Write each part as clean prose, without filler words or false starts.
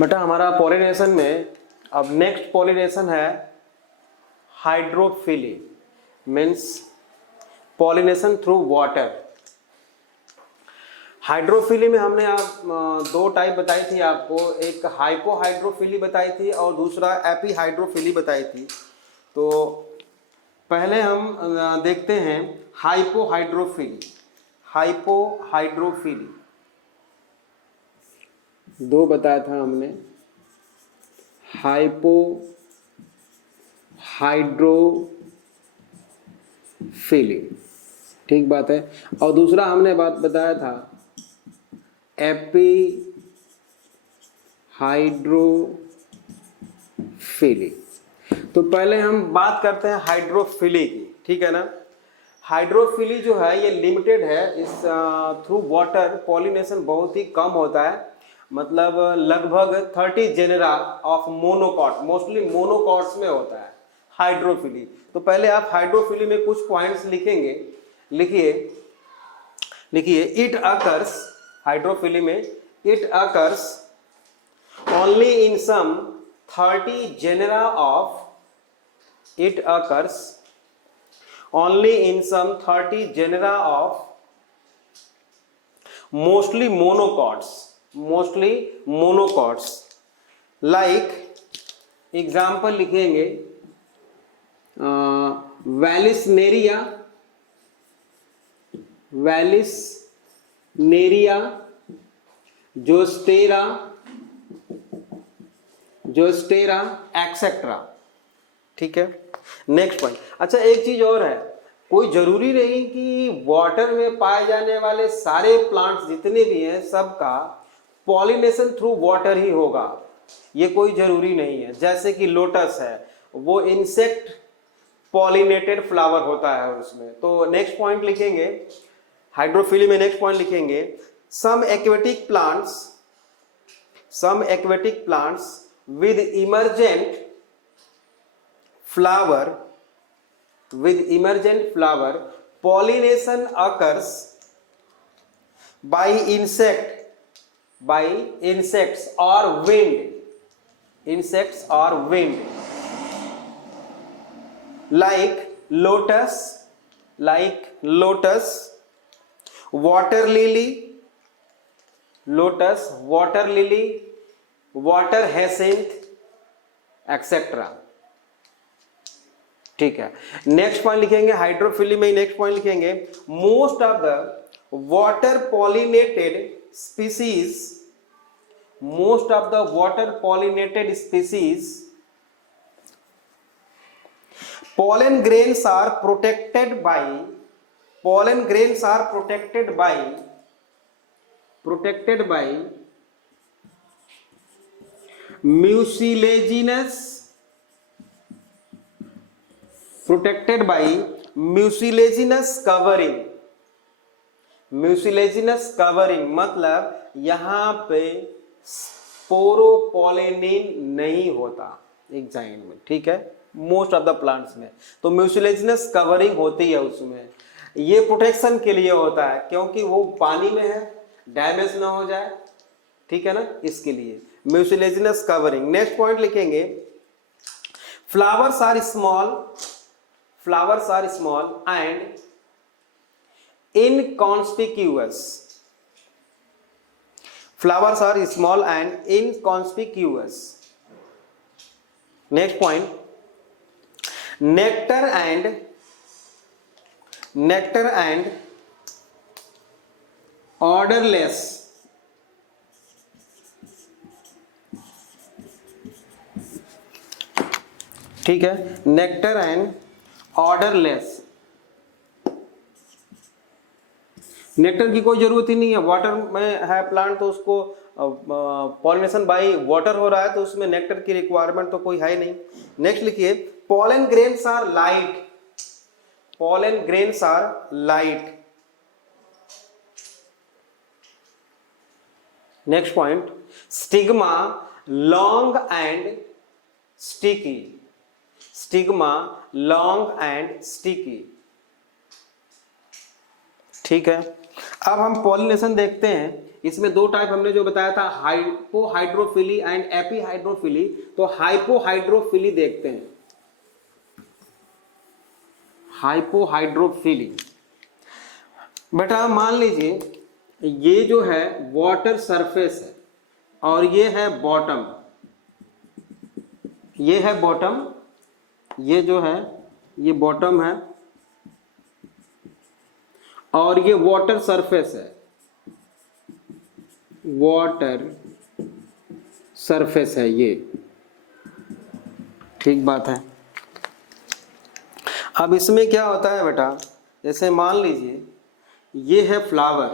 बेटा हमारा पॉलिनेशन में अब नेक्स्ट पॉलिनेशन है hydrophily, means pollination through water. Hydrophily में हमने आप दो टाइप बताई थी आपको, एक हाइपोहाइड्रोफिली बताई थी और दूसरा एपीहाइड्रोफिली बताई थी। तो पहले हम देखते हैं हाइपोहाइड्रोफिली। हाइपोहाइड्रोफिली दो बताया था हमने, हाइपोहाइड्रोफिली, ठीक बात है। और दूसरा हमने बात बताया था एपीहाइड्रोफिली। तो पहले हम बात करते हैं हाइड्रोफिली की, ठीक है ना। हाइड्रोफिली जो है ये लिमिटेड है, इस थ्रू वाटर पॉलिनेशन बहुत ही कम होता है, मतलब लगभग 30 genera of monocot, mostly monocots में होता है हाइड्रोफिली। तो पहले आप हाइड्रोफिली में कुछ पॉइंट्स लिखेंगे, लिखिए इट अकर्स, हाइड्रोफिली में it occurs only in some 30 genera of, it occurs only in some 30 genera of mostly monocots, like example लिखेंगे वैलिसनेरिया, जोस्टेरा एक्सेट्रा, ठीक है। नेक्स्ट पॉइंट, अच्छा एक चीज और है, कोई जरूरी नहीं कि वाटर में पाए जाने वाले सारे प्लांट्स जितने भी हैं सबका पॉलिनेशन थ्रू वाटर ही होगा, ये कोई जरूरी नहीं है। जैसे कि लोटस है, वो इंसेक्ट पॉलिनेटेड फ्लावर होता है उसमें। तो नेक्स्ट पॉइंट लिखेंगे हाइड्रोफिली में, नेक्स्ट पॉइंट लिखेंगे some aquatic plants with emergent flower, pollination occurs by insects or wind, like lotus, water lily, water hyacinth etcetera, ठीक है। नेक्स्ट पॉइंट लिखेंगे हाइड्रोफिली में, नेक्स्ट पॉइंट लिखेंगे most of the water pollinated species pollen grains are protected by mucilaginous covering, मतलब यहां पे sporopollenin नहीं होता एक जाइन में, ठीक है, मोस्ट ऑफ द प्लांट्स में। तो म्यूसिलेजिनस कवरिंग होती है उसमें, ये प्रोटेक्शन के लिए होता है क्योंकि वो पानी में है, डैमेज ना हो जाए, ठीक है ना, इसके लिए म्यूसिलेजिनस कवरिंग। नेक्स्ट पॉइंट लिखेंगे flowers are small and inconspicuous, next point nectar and odorless, ठीक है, नेक्टर एंड ऑर्डरलेस। नेक्टर की कोई जरूरत ही नहीं है, वाटर में है प्लांट तो उसको पॉलिनेशन बाय वाटर हो रहा है, तो उसमें नेक्टर की रिक्वायरमेंट तो कोई है नहीं। नेक्स्ट लिखिए pollen grains are light, next point stigma long and sticky, ठीक है। अब हम पॉलिनेशन देखते हैं इसमें दो टाइप हमने जो बताया था, हाइपोहाइड्रोफिली एंड एपीहाइड्रोफिली। तो हाइपोहाइड्रोफिली देखते हैं, हाइपोहाइड्रोफिली। बेटा मान लीजिए ये जो है वाटर सरफेस है और ये है बॉटम, ये है बॉटम, ये जो है ये बॉटम है और ये वाटर सरफेस है, वाटर सरफेस है ये, ठीक बात है। अब इसमें क्या होता है बेटा, जैसे मान लीजिए ये है फ्लावर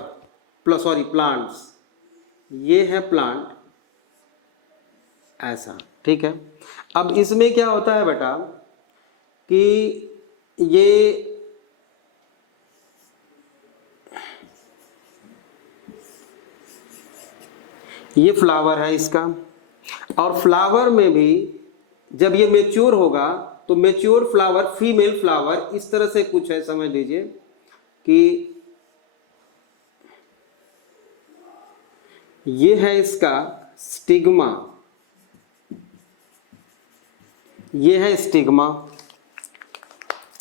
प्लस सॉरी प्लांट्स, ये है प्लांट ऐसा, ठीक है। अब इसमें क्या होता है बेटा कि ये फ्लावर है इसका, और फ्लावर में भी जब ये मेच्योर होगा तो मेच्योर फ्लावर, फीमेल फ्लावर इस तरह से कुछ है, समझ लीजिए कि ये है इसका स्टिग्मा, ये है स्टिग्मा,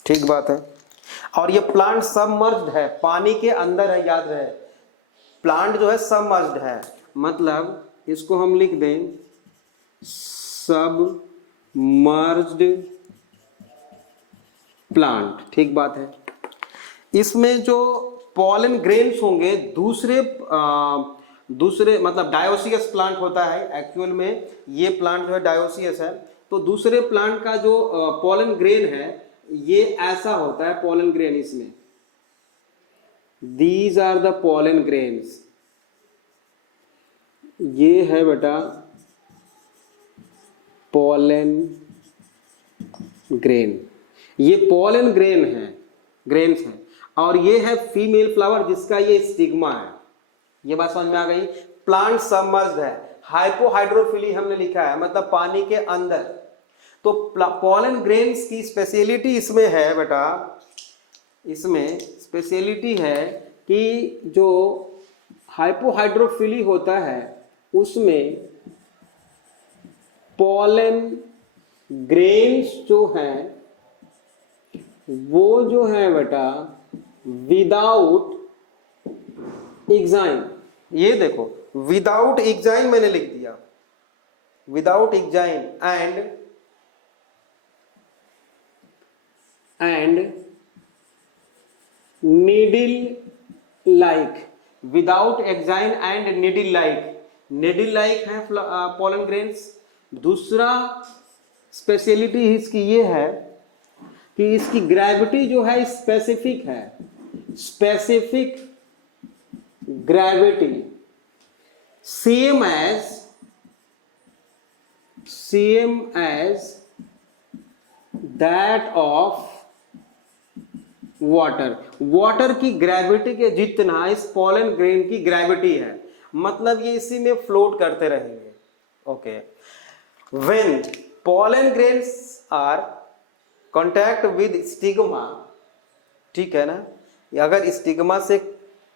ठीक बात है। और ये प्लांट सबमर्ज्ड है, पानी के अंदर है, याद रहे प्लांट जो है सबमर्ज्ड है, मतलब इसको हम लिख दें सबमर्ज्ड प्लांट, ठीक बात है। इसमें जो पॉलन ग्रेन्स होंगे दूसरे मतलब डायोसियस प्लांट होता है एक्चुअल में, ये प्लांट जो है डायोसियस है, तो दूसरे प्लांट का जो पॉलन ग्रेन है ये ऐसा होता है, पॉलन ग्रेन इसमें, these are the pollen grains, ये है बेटा पॉलन ग्रेन, ये पॉलन ग्रेन है, ग्रेन्स है, और ये है फीमेल फ्लावर जिसका ये स्टिग्मा है। ये बात समझ में आ गई। प्लांट सबमर्ज्ड है, हाइपोहाइड्रोफिली हमने लिखा है मतलब पानी के अंदर। तो पॉलन ग्रेन्स की स्पेशलिटी इसमें है बेटा, इसमें स्पेशलिटी है कि जो हाइपोहाइड्रोफिली होता है उसमें पॉलन ग्रेन्स जो हैं वो जो है बेटा विदाउट एग्जाइम, ये देखो विदाउट एग्जाइम मैंने लिख दिया, without enzyme and needle like, without enzyme and needle like, needle like है पॉलन ग्रेन्स। दूसरा स्पेशलिटी इसकी ये है कि इसकी ग्रेविटी जो है स्पेसिफिक है, specific gravity same as that of water, water की ग्रेविटी के जितना इस पॉलन ग्रेन की ग्रेविटी है, मतलब ये इसी में फ्लोट करते रहेंगे। Okay, when pollen grains are contact with stigma, ठीक है ना, अगर स्टिग्मा से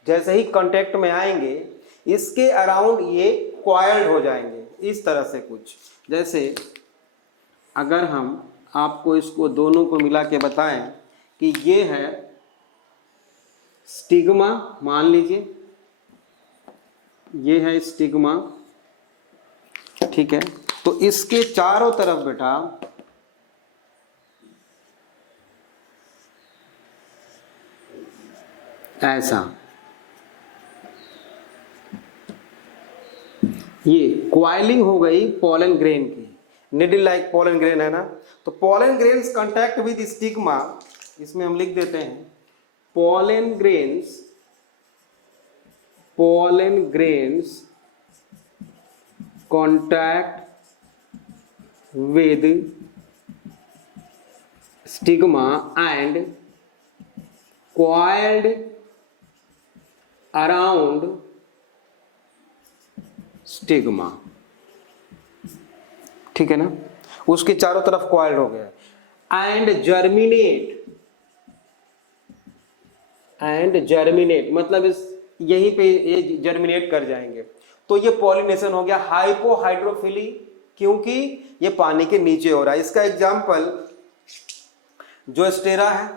जैसे ही कांटेक्ट में आएंगे इसके अराउंड ये कॉइल्ड हो जाएंगे, इस तरह से कुछ। जैसे अगर हम आपको इसको दोनों को मिला के बताएं कि ये है स्टिग्मा, मान लीजिए ये है स्टिग्मा, ठीक है, तो इसके चारों तरफ बेटा ऐसा ये क्वाइलिंग हो गई पॉलन ग्रेन की, निडल लाइक पॉलन ग्रेन है ना। तो pollen grains contact with stigma, इसमें हम लिख देते हैं pollen grains contact with stigma and coiled around stigma, ठीक है ना, उसके चारों तरफ कॉइल्ड हो गया। एंड जर्मिनेट मतलब यहीं पे ये जर्मिनेट कर जाएंगे। तो ये पॉलिनेशन हो गया हाइपोहाइड्रोफिली, क्योंकि ये पानी के नीचे हो रहा है। इसका एग्जाम्पल ज़ोस्टेरा है।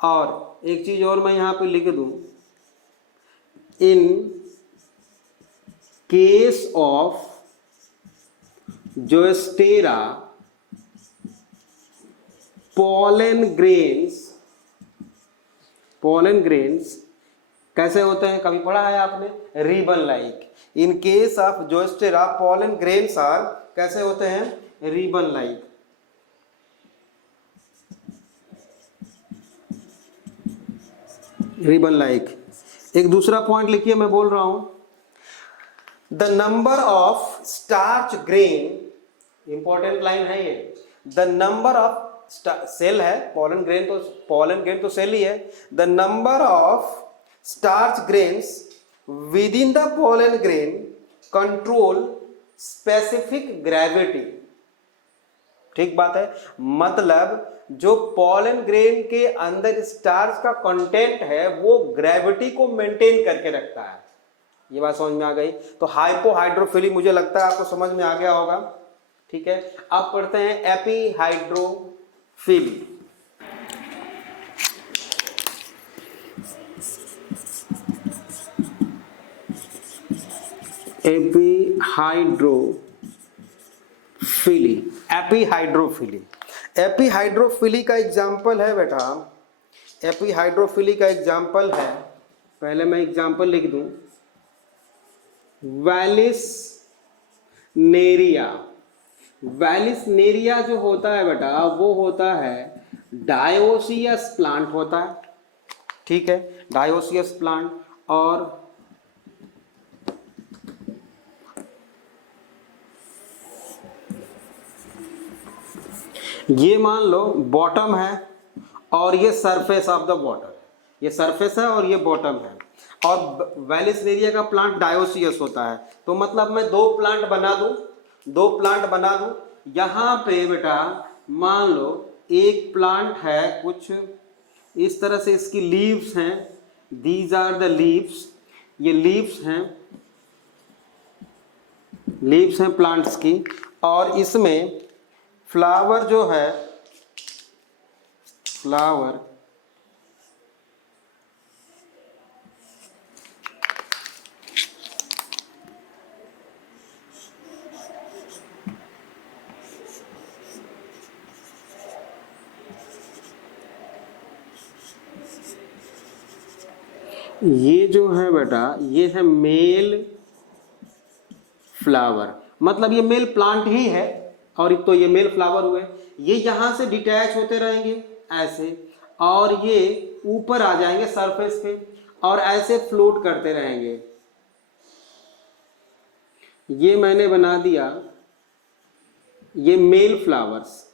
और एक चीज और मैं यहां पे लिख दूं, in case of zostera pollen grains कैसे होते हैं, कभी पढ़ा है आपने, ribbon like. In case of zostera pollen grains are कैसे होते हैं, रिबन लाइक। Ribbon like. एक दूसरा पॉइंट लिखिए, मैं बोल रहा हूं, the number of starch grain, important line है ये, द नंबर ऑफ सेल है, पोलन ग्रेन तो सेल ही है, the number of starch grains with in the pollen grain control specific gravity. ठीक बात है, मतलब जो पोलन ग्रेन के अंदर स्टार्च का कंटेंट है वो ग्रेविटी को मेंटेन करके रखता है। ये बात समझ में आ गई। तो हाइपोहाइड्रोफिली मुझे लगता है आपको समझ में आ गया होगा। ठीक है, अब पढ़ते हैं एपीहाइड्रोफिली। एपीहाइड्रोफिली का एग्जाम्पल है बेटा, एपीहाइड्रोफिली का एग्जाम्पल है, पहले मैं एग्जाम्पल लिख दूं, वैलिसनेरिया। वैलिसनेरिया जो होता है बेटा वो होता है डायोसियस प्लांट होता है। ठीक है, डायोसियस प्लांट। और ये मान लो बॉटम है और ये सरफेस ऑफ द वाटर, ये सरफेस है और ये बॉटम है। और वैलिसनेरिया का प्लांट डायोसियस होता है। तो मतलब मैं दो प्लांट बना दूं, यहाँ पे बेटा मान लो एक प्लांट है, कुछ इस तरह से इसकी लीव्स हैं, दीज आर द लीव्स, ये लीव्स हैं प्लांट्स की। और इसमें फ्लावर जो है, फ्लावर ये जो है बेटा ये है मेल फ्लावर, मतलब ये मेल प्लांट ही है और तो ये मेल फ्लावर हुए। ये यहां से डिटैच होते रहेंगे ऐसे, और ये ऊपर आ जाएंगे सरफेस पे और ऐसे फ्लोट करते रहेंगे। ये मैंने बना दिया ये मेल फ्लावर्स,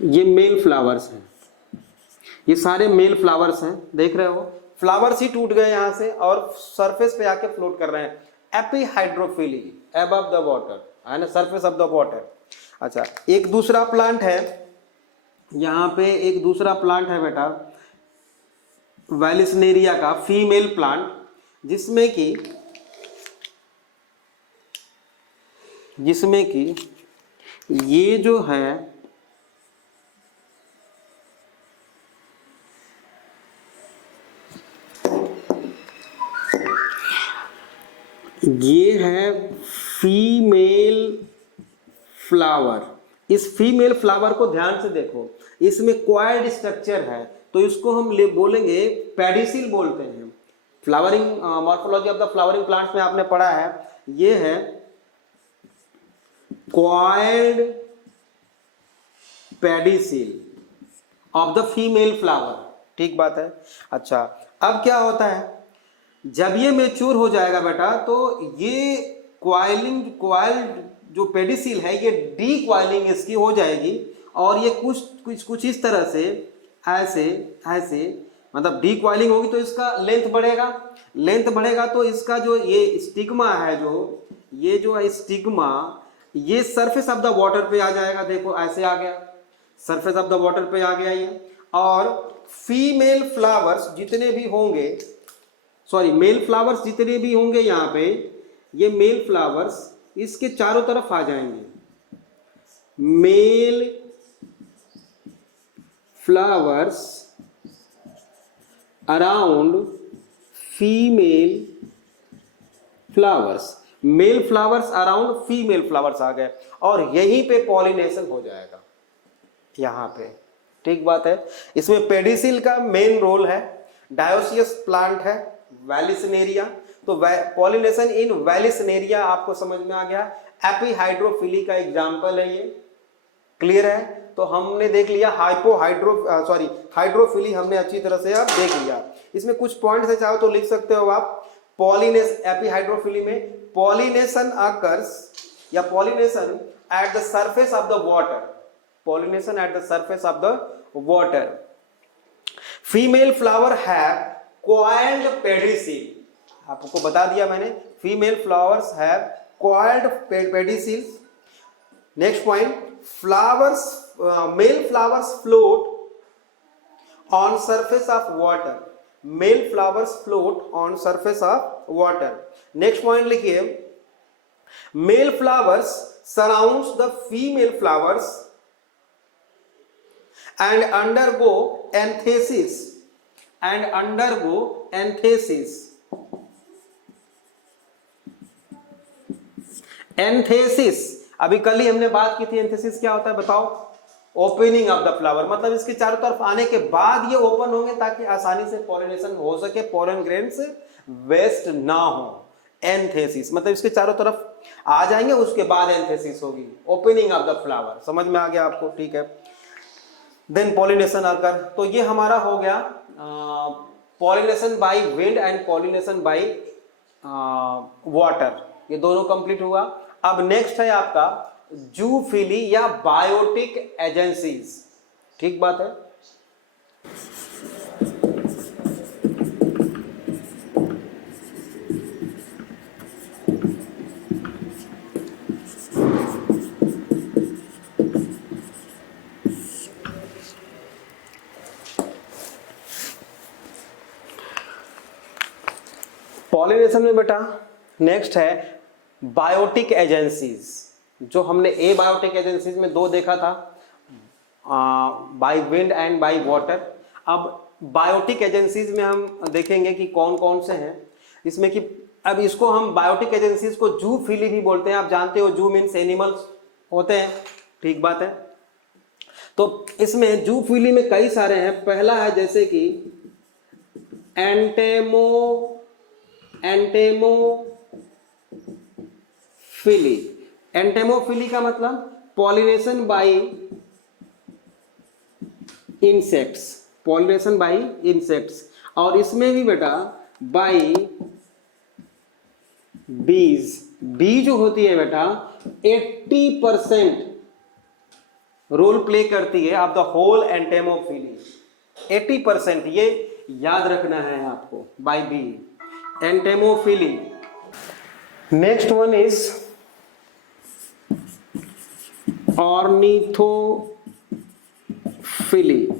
ये मेल फ्लावर्स हैं, ये सारे मेल फ्लावर्स हैं, देख रहे हो, फ्लावर्स ही टूट गए यहां से और सरफेस पे आके फ्लोट कर रहे हैं। एपीहाइड्रोफिली, अबव द वाटर, है ना, सरफेस ऑफ द वाटर। अच्छा, एक दूसरा प्लांट है, यहां पे एक दूसरा प्लांट है बेटा वैलिसनेरिया का फीमेल प्लांट, जिसमें कि ये जो है ये है फीमेल फ्लावर। इस फीमेल फ्लावर को ध्यान से देखो, इसमें क्वाइल्ड स्ट्रक्चर है, तो इसको हम बोलेंगे पेडिसिल बोलते हैं। Flowering morphology of the flowering plants में आपने पढ़ा है, ये है coiled pedicel of the female flower. ठीक बात है। अच्छा, अब क्या होता है, जब ये मैच्योर हो जाएगा बेटा तो ये क्वाइल्ड जो पेडिसिल है ये डी क्वाइलिंग इसकी हो जाएगी, और ये कुछ इस तरह से ऐसे मतलब डी क्वाइलिंग होगी तो इसका लेंथ बढ़ेगा तो इसका जो ये स्टिग्मा है, ये जो है स्टिग्मा, ये सरफेस ऑफ द वाटर पे आ जाएगा। देखो ऐसे आ गया, सरफेस ऑफ द वाटर पे आ गया ये, और फीमेल फ्लावर्स जितने भी होंगे, सॉरी मेल फ्लावर्स जितने भी होंगे यहाँ पे, ये मेल फ्लावर्स इसके चारों तरफ आ जाएंगे। Male flowers around female flowers, male flowers around female flowers आ गए और यहीं पे पॉलिनेशन हो जाएगा यहां पे। ठीक बात है। इसमें पेडिसिल का मेन रोल है, डायोसियस प्लांट है, वैलिसिनेरिया, तो पॉलिनेशन इन वैलिसिनेरिया आपको समझ में आ गया। एपीहाइड्रोफिली का एग्जांपल है ये, क्लियर है। तो हमने देख लिया हाइड्रोफिली हमने अच्छी तरह से आप देख लिया। इसमें कुछ पॉइंट्स है, चाहो तो लिख सकते हो आप। एपीहाइड्रोफिली में पॉलिनेशन अकर्स या pollination at the surface of the water, pollination at the surface of the water. Female flower have coiled pedicel, आपको बता दिया मैंने, female flowers have coiled pedicel. Next point, flowers male flowers float on surface of water, male flowers float on surface of water. Next point लिखिए, male flowers surrounds the female flowers and undergo anthesis, and undergo anthesis. Anthesis अभी कल ही हमने बात की थी, antithesis क्या होता है बताओ? ओपनिंग ऑफ द फ्लावर, मतलब इसके चारों तरफ आने के बाद ये ओपन होंगे ताकि आसानी से पॉलिनेशन हो सके, पोलन ग्रेन्स वेस्ट ना हो। एंथेसिस मतलब इसके चारों तरफ आ जाएंगे, उसके बाद एंथेसिस होगी, ओपनिंग ऑफ द फ्लावर। समझ में आ गया आपको? ठीक है। देन पॉलिनेशन आकर, तो ये हमारा हो गया pollination by wind and pollination by water, ये दोनों कंप्लीट हुआ। अब नेक्स्ट है आपका जूफिली या बायोटिक एजेंसीज। ठीक बात है। पॉलिनेशन में बेटा नेक्स्ट है बायोटिक एजेंसीज, जो हमने ए बायोटिक एजेंसीज में दो देखा था, by wind and by water. अब बायोटिक एजेंसीज में हम देखेंगे कि कौन कौन से हैं इसमें, कि अब इसको हम बायोटिक एजेंसीज को जूफिली भी बोलते हैं। आप जानते हो जू मीन्स एनिमल्स होते हैं, ठीक बात है। तो इसमें जूफिली में कई सारे हैं। पहला है जैसे कि एंटेमोफिली। एंटेमोफिली का मतलब pollination by insects, pollination by insects. और इसमें भी बेटा बाय बीज, बी जो होती है बेटा 80% रोल प्ले करती है ऑफ द होल एंटेमोफिली, 80%, ये याद रखना है आपको, by bee, entomophily. Next one is ornithophily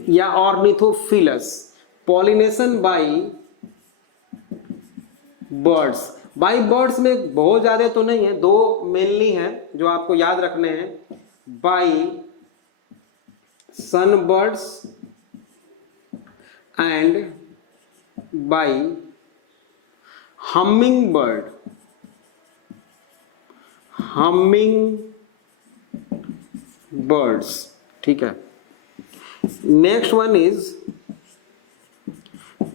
या ornithophilous, pollination by birds. By birds में बहुत ज्यादा तो नहीं है, दो मेनली हैं जो आपको याद रखने हैं, by sun birds and by humming bird, humming birds. ठीक है। Next one is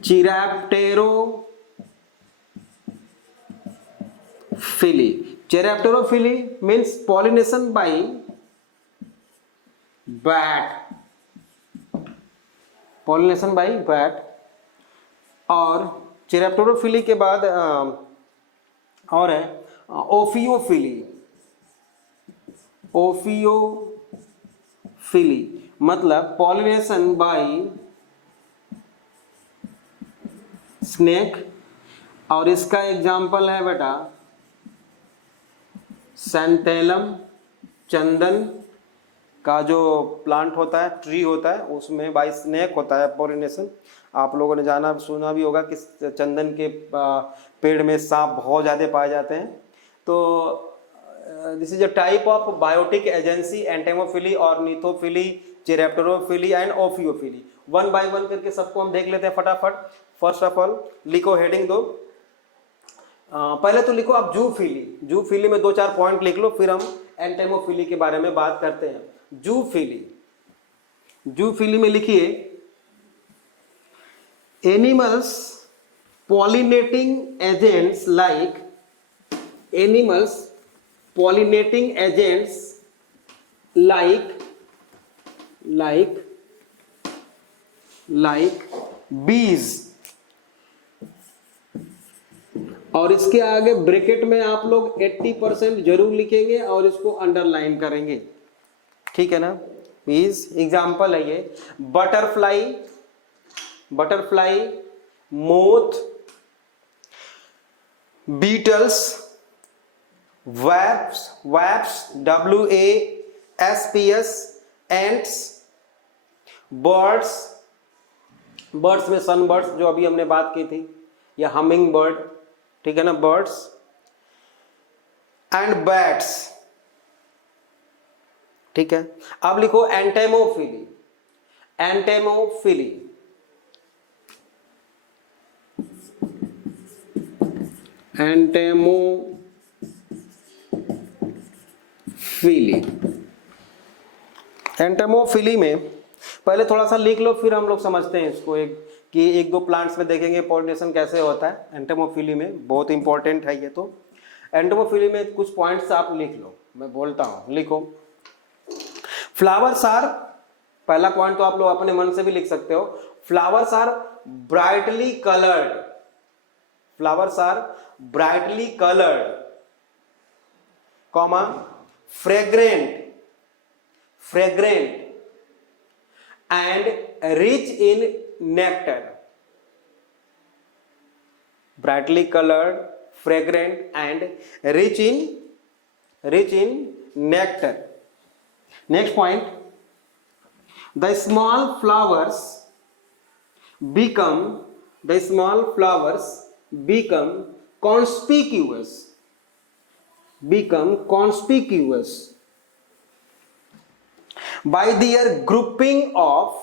chiropterophily. Chiropterophily means pollination by bat, pollination by bat. और चिरैप्टेरोफिली के बाद और है ओफियोफिली। ओफियोफिली मतलब पॉलिनेशन बाय स्नेक, और इसका एग्जाम्पल है बेटा सैंटेलम, चंदन का जो प्लांट होता है, ट्री होता है, उसमें बाय स्नेक होता है पॉलिनेशन। आप लोगों ने जाना सुना भी होगा कि चंदन के पेड़ में सांप बहुत ज़्यादा पाए जाते हैं। तो this is a type of biotic agency, entomophily, ornithophily, chiropterophily and ophiophily. One by one करके सबको हम देख लेते हैं फटाफट। फर्स्ट ऑफ ऑल लिखो हेडिंग दो। पहले तो लिखो आप जूफिली। जूफिली में 2-4 पॉइंट लिख लो, फिर हम एंटेमोफिली के बारे में बात करते हैं। जूफिली, जूफिली में लिखिए animals pollinating agents like, animals pollinating agents like बीज, और इसके आगे ब्रैकेट में आप लोग 80% जरूर लिखेंगे और इसको अंडरलाइन करेंगे, ठीक है ना। बीज एग्जाम्पल है ये butterfly, butterfly, moth, beetles, wasps, WASPS, ants, birds, birds में सनबर्ड्स जो अभी हमने बात की थी, या हमिंग बर्ड, ठीक है ना, बर्ड्स, एंड बैट्स, ठीक है। अब लिखो एंटेमोफिली, एंटेमोफिली, एंटेमोफिली, एंटेमोफिली में पहले थोड़ा सा लिख लो, फिर हम लोग समझते हैं इसको एक दो प्लांट्स में देखेंगे पॉलिनेशन कैसे होता है। एंटेमोफिली में बहुत इंपॉर्टेंट है ये। तो एंटेमोफिली में कुछ पॉइंट्स आप लिख लो, मैं बोलता हूं, लिखो। फ्लावर्स आर, पहला पॉइंट तो आप लोग अपने मन से भी लिख सकते हो। Flowers are brightly coloured, flowers are brightly coloured, comma, fragrant, fragrant and rich in nectar, brightly colored, fragrant and rich in nectar. Next point, the small flowers become conspicuous, by their grouping of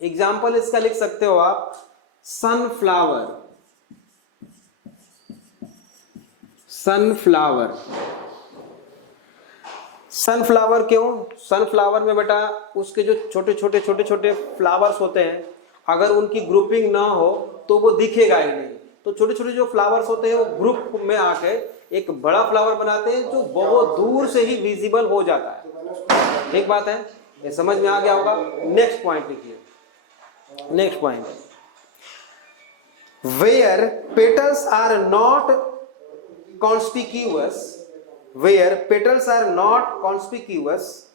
example इसका लिख सकते हो आप, sunflower, sunflower, sunflower क्यों? Sunflower में बेटा उसके जो छोटे छोटे फ्लावर्स होते हैं, अगर उनकी ग्रुपिंग ना हो तो वो दिखेगा ही नहीं। तो छोटे छोटे जो फ्लावर्स होते हैं वो ग्रुप में आके एक बड़ा फ्लावर बनाते हैं जो बहुत दूर से ही विजिबल हो जाता है। एक बात है, ये समझ में आ गया होगा। नेक्स्ट पॉइंट लिखिए, next point, where petals are not conspicuous, where petals are not conspicuous,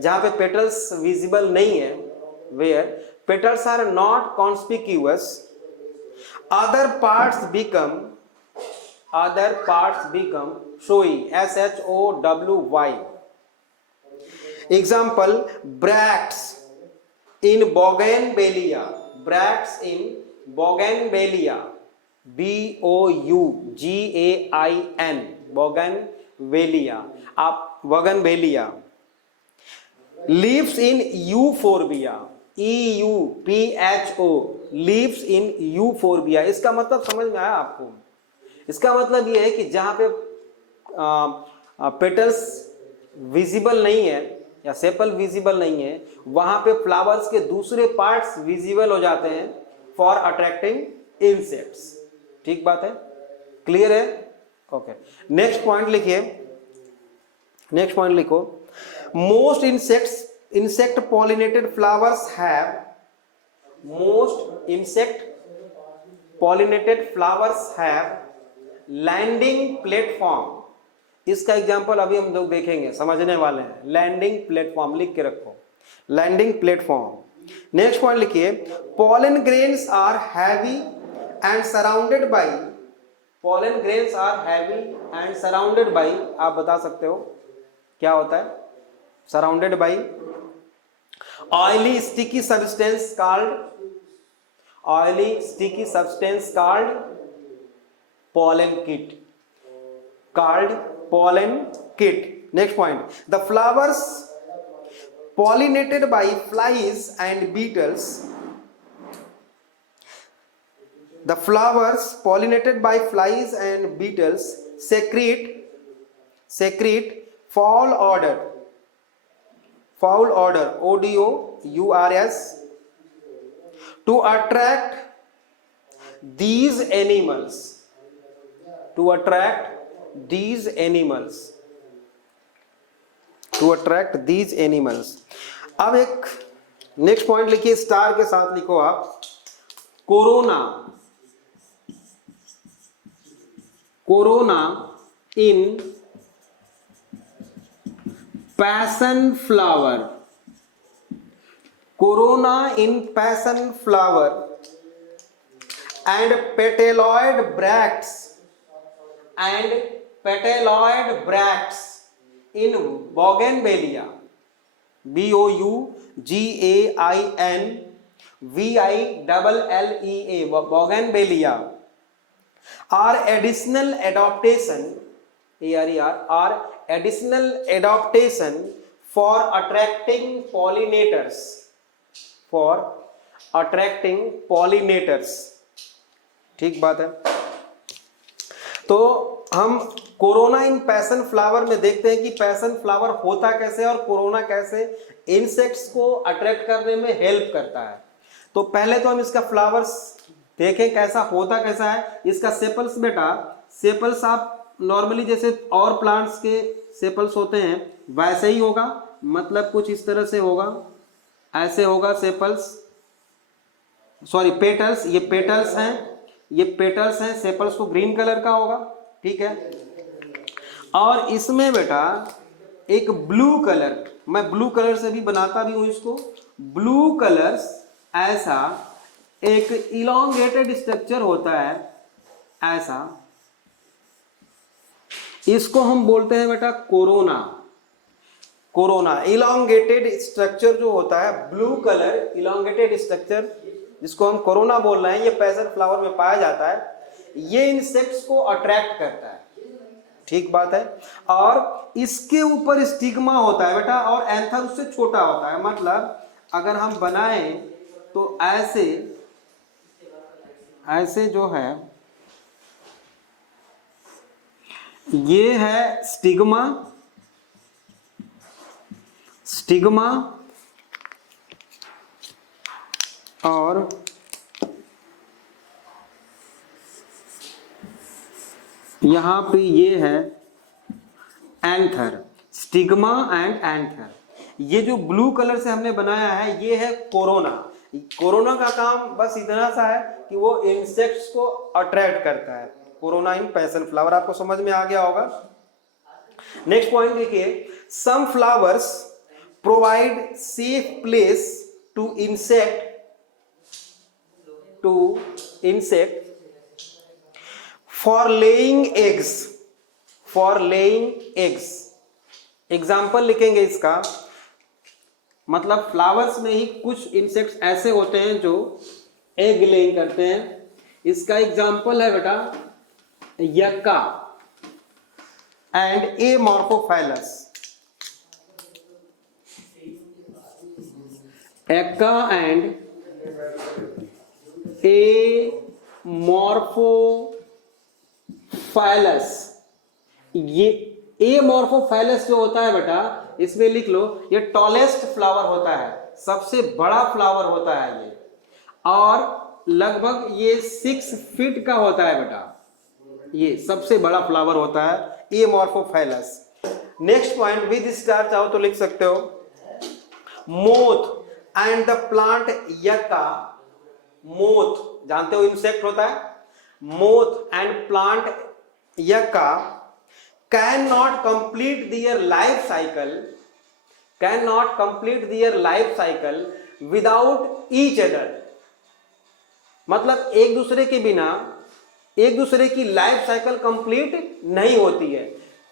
जहां पे पेटल्स विजिबल नहीं है, where petals are not conspicuous, other parts become showy, SHOWY. Example, bracts in bougainvillea, bracts in bougainvillea, BOUGAIN, bougainvillea, आप bougainvillea. Leaves in euphorbia, EUPHO, leaves in euphorbia. इसका मतलब समझ में आया आपको? इसका मतलब ये है कि जहां पे पेटल्स विजिबल नहीं है या सेपल विजिबल नहीं है, वहां पे फ्लावर्स के दूसरे पार्ट्स विजिबल हो जाते हैं फॉर अट्रैक्टिंग इंसेक्ट्स। ठीक बात है, क्लियर है? ओके, नेक्स्ट पॉइंट लिखिए, नेक्स्ट पॉइंट लिखो, most insect pollinated flowers have, most insect pollinated flowers have landing platform. इसका एग्जांपल अभी हम लोग देखेंगे, समझने वाले हैं। लैंडिंग प्लेटफॉर्म लिख के रखो, लैंडिंग प्लेटफॉर्म। नेक्स्ट पॉइंट लिखिए, pollen grains are heavy and surrounded by pollen grains are heavy and surrounded by, आप बता सकते हो क्या होता है? surrounded by oily sticky substance called pollen kit. Next point, the flowers pollinated by flies and beetles. The flowers pollinated by flies and beetles secrete foul odor, ODOURS, to attract these animals. अब एक next point लिखिए, star के साथ लिखो आप, corona in passion flower and petaloid bracts in bougainvillea, BOUGAINVILLEA, bougainvillea, are additional adaptation for attracting pollinators. ठीक बात है। तो हम कोरोना इन पैशन फ्लावर में देखते हैं कि पैशन फ्लावर होता कैसे और कोरोना कैसे इंसेक्ट्स को अट्रैक्ट करने में हेल्प करता है। तो पहले तो हम इसका फ्लावर्स देखें कैसा होता कैसा है। इसका सेपल्स, बेटा सेपल्स आप नॉर्मली जैसे और प्लांट्स के सेपल्स होते हैं वैसे ही होगा, मतलब कुछ इस तरह से होगा, ऐसे होगा सेपल्स, सॉरी पेटल्स, ये पेटल्स हैं, सेपल्स को ग्रीन कलर का होगा, ठीक है। और इसमें बेटा एक ब्लू कलर, मैं ब्लू कलर से भी बनाता भी हूं इसको, ब्लू कलर्स ऐसा एक इलोंगेटेड स्ट्रक्चर होता है, ऐसा, इसको हम बोलते हैं बेटा कोरोना इलोंगेटेड स्ट्रक्चर जो होता है, ब्लू कलर इलोंगेटेड स्ट्रक्चर जिसको हम कोरोना बोल रहे हैं, ये पैशन फ्लावर में पाया जाता है, ये इंसेक्ट्स को अट्रैक्ट करता है, ठीक बात है। और इसके ऊपर स्टिग्मा होता है बेटा, और एंथर उससे छोटा होता है, मतलब अगर हम बनाएं तो ऐसे जो है, ये है स्टिग्मा और यहां पे ये है एंथर, स्टिग्मा एंड एंथर। ये जो ब्लू कलर से हमने बनाया है ये है कोरोना का काम बस इतना सा है कि वो इंसेक्ट्स को अट्रैक्ट करता है। कोरोना इन पैशन फ्लावर आपको समझ में आ गया होगा। नेक्स्ट पॉइंट देखिए, some flowers provide safe place to insect for laying eggs। Example लिखेंगे इसका, मतलब फ्लावर्स में ही कुछ इंसेक्ट्स ऐसे होते हैं जो एग लेइंग करते हैं। इसका एग्जाम्पल है बेटा यक्का एंड एमॉर्फोफाइलस। एक्का एंड एमॉर्फोफाइलस। ये एमॉर्फोफाइलस जो होता है बेटा, इसमें लिख लो, ये टॉलेस्ट फ्लावर होता है, सबसे बड़ा फ्लावर होता है ये, और लगभग ये 6 फीट का होता है बेटा, ये सबसे बड़ा फ्लावर होता है amorphophallus. Next point with star चाहो तो लिख सकते हो, moth and the plant yucca. Moth जानते हो इंसेक्ट होता है, moth and plant yucca can not complete their life cycle without each other. मतलब एक दूसरे के बिना एक दूसरे की लाइफ साइकिल कंप्लीट नहीं होती है,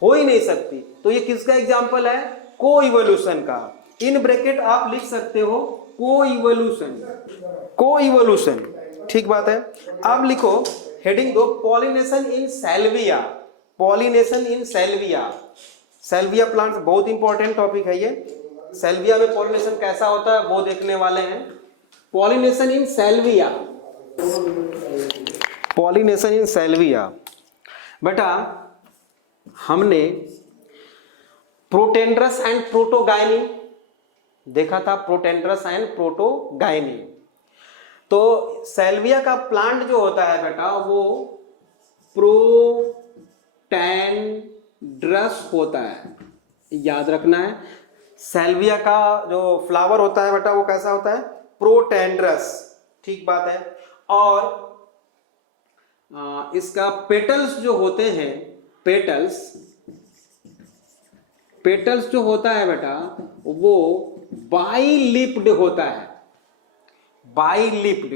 हो ही नहीं सकती। तो ये किसका एग्जाम्पल है? को इवोल्यूशन का। इन ब्रैकेट आप लिख सकते हो को इवोल्यूशन, को इवोल्यूशन, ठीक बात है। अब लिखो हेडिंग दो, pollination in salvia, pollination in salvia. Salvia plant बहुत इंपॉर्टेंट टॉपिक है ये। सैल्विया में पॉलिनेशन कैसा होता है वो देखने वाले हैं। Pollination in salvia, pollination in salvia. बेटा हमने प्रोटेंड्रस एंड प्रोटोगाइनी देखा था, प्रोटेंड्रस एंड प्रोटोगाइनी। तो सैल्विया का प्लांट जो होता है बेटा वो प्रोटेंड्रस होता है, याद रखना है। सैल्विया का जो फ्लावर होता है बेटा वो कैसा होता है? प्रोटेंड्रस, ठीक बात है। और इसका पेटल्स जो होते हैं, पेटल्स, पेटल्स जो होता है बेटा वो बाइलिप्ड होता है, बाइलिप्ड।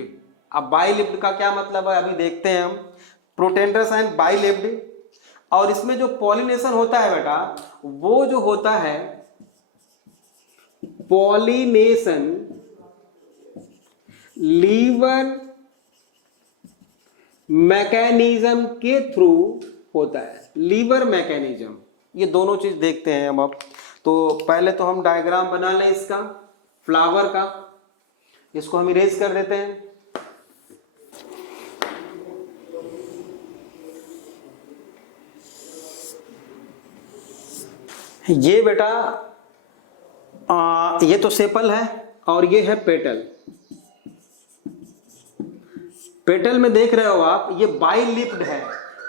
अब बाइलिप्ड का क्या मतलब है अभी देखते हैं हम। Protandrous and bilipped. और इसमें जो पॉलिनेशन होता है बेटा वो जो होता है पॉलिनेशन लीवर मैकेनिज्म के थ्रू होता है, लीवर मैकेनिज्म। ये दोनों चीज देखते हैं हम अब। तो पहले तो हम डायग्राम बना लें इसका, फ्लावर का। इसको हम इरेज कर देते हैं। ये बेटा ये तो सेपल है और ये है पेटल। पेटल में देख रहे हो आप ये बाइलिप्ड है।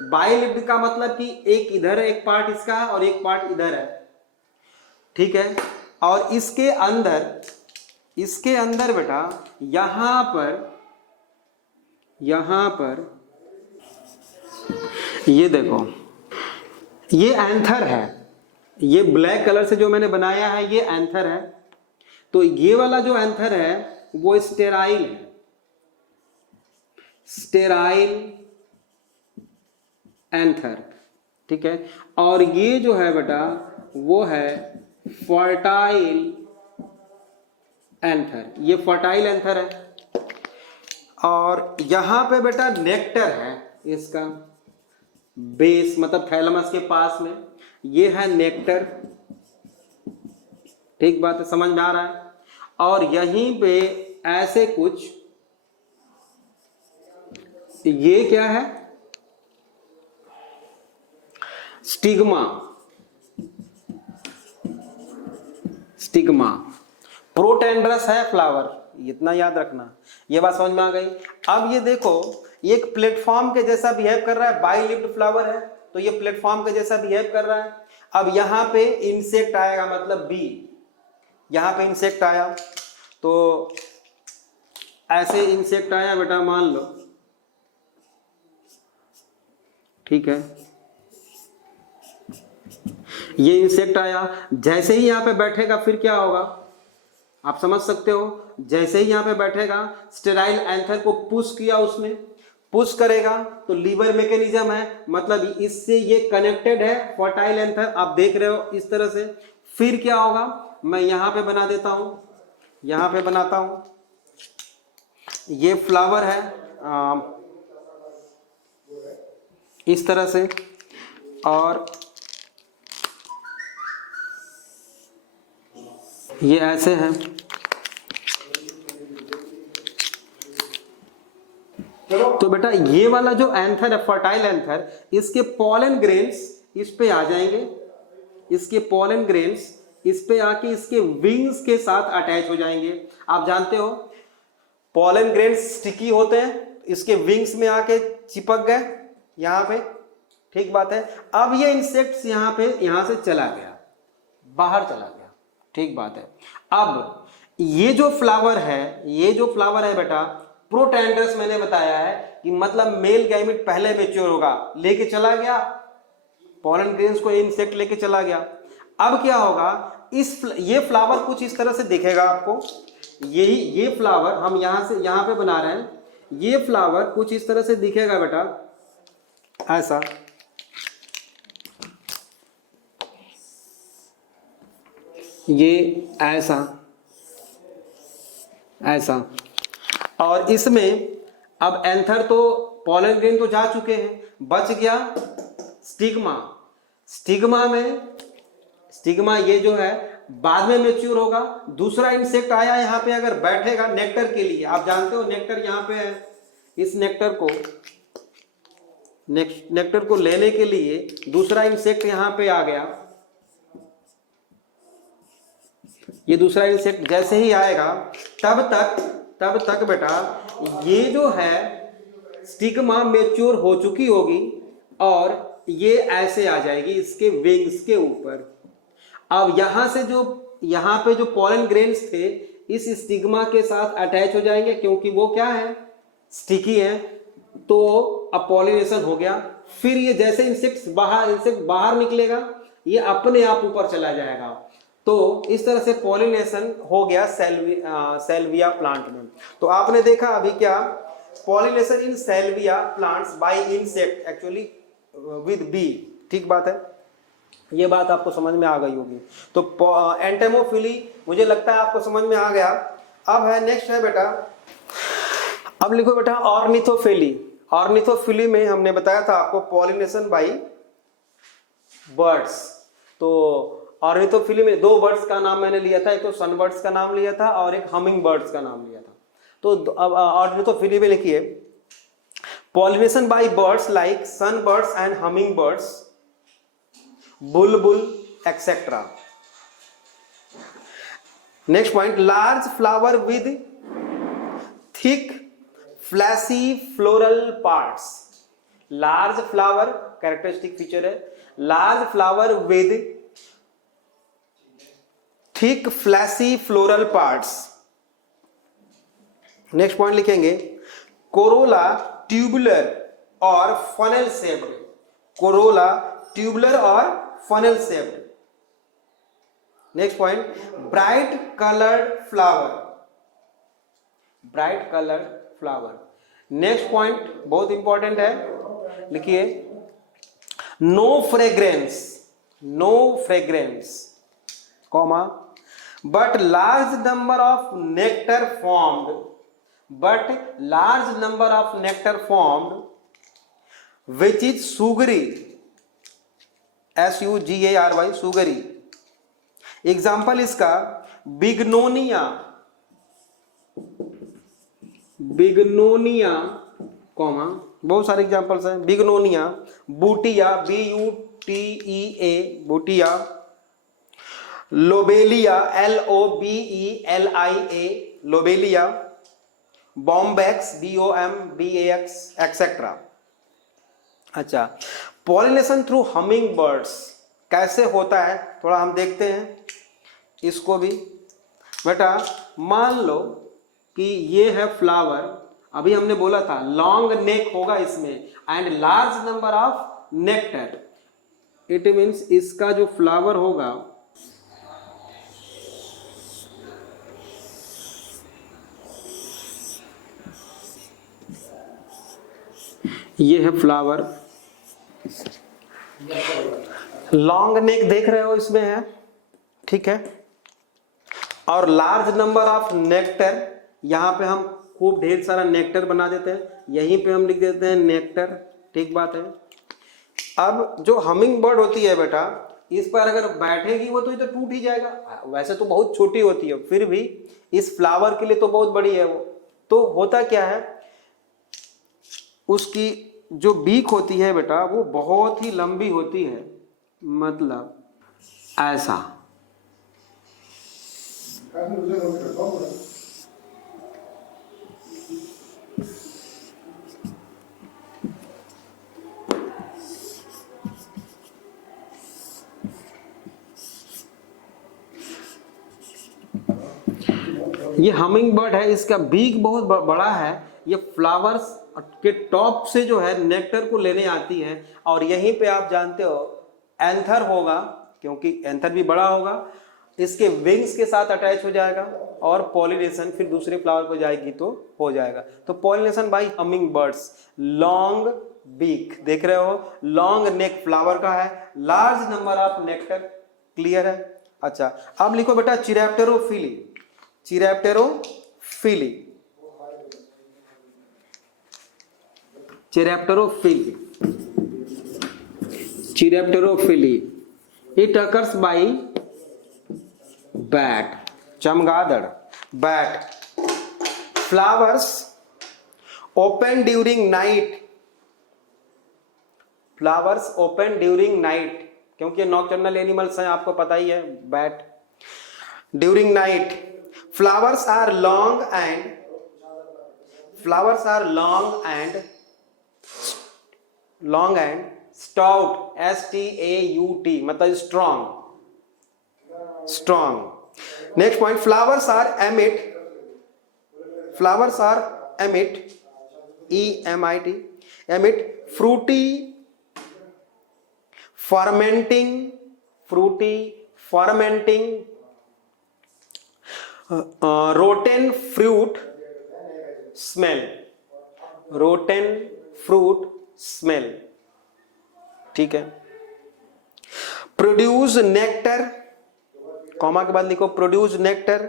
बाइलिप्ड का मतलब कि एक इधर है, एक पार्ट इसका है और एक पार्ट इधर है, ठीक है। और इसके अंदर बेटा यहां पर ये देखो ये एंथर है। ये ब्लैक कलर से जो मैंने बनाया है ये एंथर है। तो ये वाला जो एंथर है वो स्टेराइल है, स्टेराइल एंथर, ठीक है। और ये जो है बेटा वो है फर्टाइल एंथर, ये फर्टाइल एंथर है। और यहां पे बेटा नेक्टर है, इसका बेस मतलब थैलेमस के पास में ये है नेक्टर, ठीक बात है, समझ में आ रहा है। और यहीं पे ऐसे कुछ, ये क्या है? Stigma, stigma. प्रोटेंड्रस है फ्लावर, इतना याद रखना। ये बात समझ में आ गई। अब ये देखो एक प्लेटफॉर्म के जैसा बिहेव कर रहा है, बाइलिप्ड फ्लावर है तो ये प्लेटफॉर्म के जैसा बिहेव कर रहा है। अब यहां पे इंसेक्ट आएगा, मतलब बी, यहां पे इंसेक्ट आया तो ऐसे इंसेक्ट आया बेटा, मान लो, ठीक है। ये इंसेक्ट आया, जैसे ही यहां पे बैठेगा फिर क्या होगा आप समझ सकते हो। जैसे ही यहां पे बैठेगा स्टेराइल एंथर को पुश किया उसने, पुश करेगा तो लीवर मैकेनिज्म है, मतलब इससे ये कनेक्टेड है फर्टाइल एंथर, आप देख रहे हो इस तरह से। फिर क्या होगा, मैं यहां पे बना देता हूं, यहां पे बनाता हूं। ये फ्लावर है इस तरह से, और ये ऐसे है। तो बेटा ये वाला जो एंथर है फर्टाइल एंथर, इसके पॉलन ग्रेन्स इस पे आ जाएंगे, इसके पॉलन ग्रेन्स इस पे आके इसके विंग्स के साथ अटैच हो जाएंगे। आप जानते हो पॉलन ग्रेन्स स्टिकी होते हैं, इसके विंग्स में आके चिपक गए यहां पे, ठीक बात है। अब ये इंसेक्ट्स यहां से चला गया, बाहर चला गया, ठीक बात है। अब ये जो फ्लावर है बेटा प्रोटेंड्रस, मैंने बताया है कि मतलब मेल गैमेट पहले मैच्योर होगा, लेके चला गया पॉलन ग्रेन्स को, इंसेक्ट लेके चला गया। अब क्या होगा, ये फ्लावर कुछ इस तरह से दिखेगा आपको। ये फ्लावर हम यहां पे बना रहे हैं, ये फ्लावर कुछ इस तरह से दिखेगा बेटा, ऐसा, ये ऐसा, ऐसा। और इसमें अब एंथर तो पॉलन ग्रेन तो जा चुके हैं, बच गया स्टिग्मा। स्टिग्मा में, स्टिग्मा ये जो है बाद में मैच्योर होगा। दूसरा इंसेक्ट आया यहाँ पे, अगर बैठेगा नेक्टर के लिए, आप जानते हो नेक्टर यहाँ पे है, इस नेक्टर को लेने के लिए दूसरा इंसेक्ट यहाँ पे आ गया। ये दूसरा इंसेक्ट जैसे ही आएगा तब तक बेटा ये जो है स्टिग्मा मैच्योर हो चुकी होगी और ये ऐसे आ जाएगी इसके विंग्स के ऊपर। अब यहां से जो यहाँ पे जो पॉलन ग्रेन्स थे इस स्टिग्मा के साथ अटैच हो जाएंगे, क्योंकि वो क्या है, स्टिकी है। तो अब पॉलिनेशन हो गया। फिर ये जैसे इंसेक्ट बाहर निकलेगा, ये अपने आप ऊपर चला जाएगा। तो इस तरह से पॉलिनेशन हो गया सेल्विया प्लांट में। तो आपने देखा अभी क्या, pollination in salvia plants by insect actually with bee. ठीक बात है, ये बात आपको समझ में आ गई होगी। तो एंटेमोफिली मुझे लगता है आपको समझ में आ गया। अब है नेक्स्ट है बेटा, अब लिखो बेटा ऑर्निथोफिली। ऑर्निथोफिली में हमने बताया था आपको पॉलिनेशन बाय बर्ड्स। तो ऑर्निथोफिली में दो बर्ड्स का नाम मैंने लिया था, एक तो सनबर्ड्स का नाम लिया था और एक हमिंग बर्ड्स का नाम लिया था। तो अब ऑर्निथोफिली में लिखिए pollination by birds like sunbirds and humming birds, बुलबुल etcetera. Next point, large flower with thick flashy floral parts. Large flower characteristic feature है, large flower with thick flashy floral parts. Next point लिखेंगे corolla tubular और funnel shaped. Corolla tubular और funnel shaped. Next point, bright coloured flower. Bright coloured flower. Next point बहुत important है, लिखिए no fragrance. No fragrance comma but large number of nectar formed, but large number of nectar formed which is sugary, SUGARY, sugary। Example इसका bignonia, bignonia comma बहुत सारे examples हैं, bignonia, butea BUTEA butea, lobelia LOBELIA lobelia, bombax BOMBAX etcetera. अच्छा, pollination through humming birds कैसे होता है थोड़ा हम देखते हैं इसको भी। बेटा मान लो कि ये है फ्लावर, अभी हमने बोला था लॉन्ग नेक होगा इसमें and large number of nectar. It means इसका जो फ्लावर होगा ये है फ्लावर, लॉन्ग नेक देख रहे हो इसमें है, ठीक है। और लार्ज नंबर ऑफ नेक्टर, यहां पे हम खूब ढेर सारा नेक्टर बना देते हैं, यहीं पे हम लिख देते हैं नेक्टर। ठीक बात है। अब जो हमिंग बर्ड होती है बेटा, इस पर अगर बैठेगी वो तो ये तो टूट ही जाएगा। वैसे तो बहुत छोटी होती है, फिर भी इस फ्लावर के लिए तो बहुत बड़ी है वो। तो होता क्या है, उसकी जो बीक होती है बेटा वो बहुत ही लंबी होती है, मतलब ऐसा। ये हमिंग बर्ड है, इसका बीक बहुत बड़ा है। ये फ्लावर्स के टॉप से जो है नेक्टर को लेने आती है और यहीं पे आप जानते हो एंथर होगा, क्योंकि एंथर भी बड़ा होगा, इसके विंग्स के साथ अटैच हो जाएगा और पॉलिनेशन फिर दूसरे फ्लावर पर जाएगी तो हो जाएगा। तो pollination by humming birds, long beak, देख रहे हो, लॉन्ग नेक फ्लावर का है, large number of nectar, clear है। अच्छा अब लिखो बेटा chiropterophily, chiropterophily, chiropterophily, chiropterophily, it occurs by bat, चमगादड़, bat, flowers open during night, flowers open during night, क्योंकि नॉकटर्नल एनिमल्स हैं, आपको पता ही है, bat, during night, flowers are long and, flowers are long and stout, STAUT मतलब strong, strong. Next point, flowers are emit, flowers are emit, EMIT, emit fruity fermenting, fruity fermenting, rotten fruit smell, rotten fruit smell, ठीक है। Produce nectar, comma के बाद लिखो produce nectar,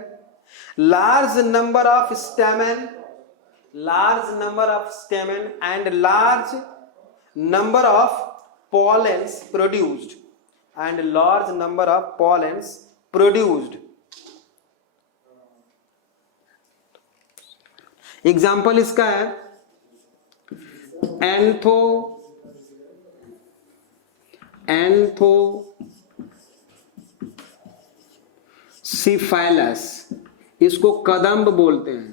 large number of स्टेमन, large number of स्टेमन and large number of pollens produced, and large number of pollens produced. Example इसका है एंथोसिफेलस, इसको कदम्ब बोलते हैं,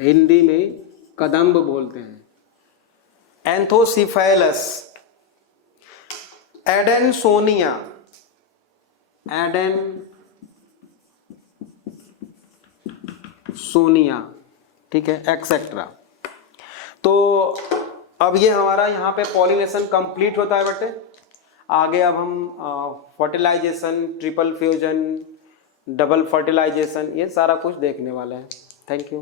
हिंदी में कदम्ब बोलते हैं, एंथोसिफेलस। एडेनसोनिया, एडेनसोनिया, ठीक है, एक्सेट्रा। तो अब ये हमारा यहाँ पे पॉलिनेशन कंप्लीट होता है बेटे। आगे अब हम fertilization, triple fusion, double fertilization, ये सारा कुछ देखने वाला है। Thank you.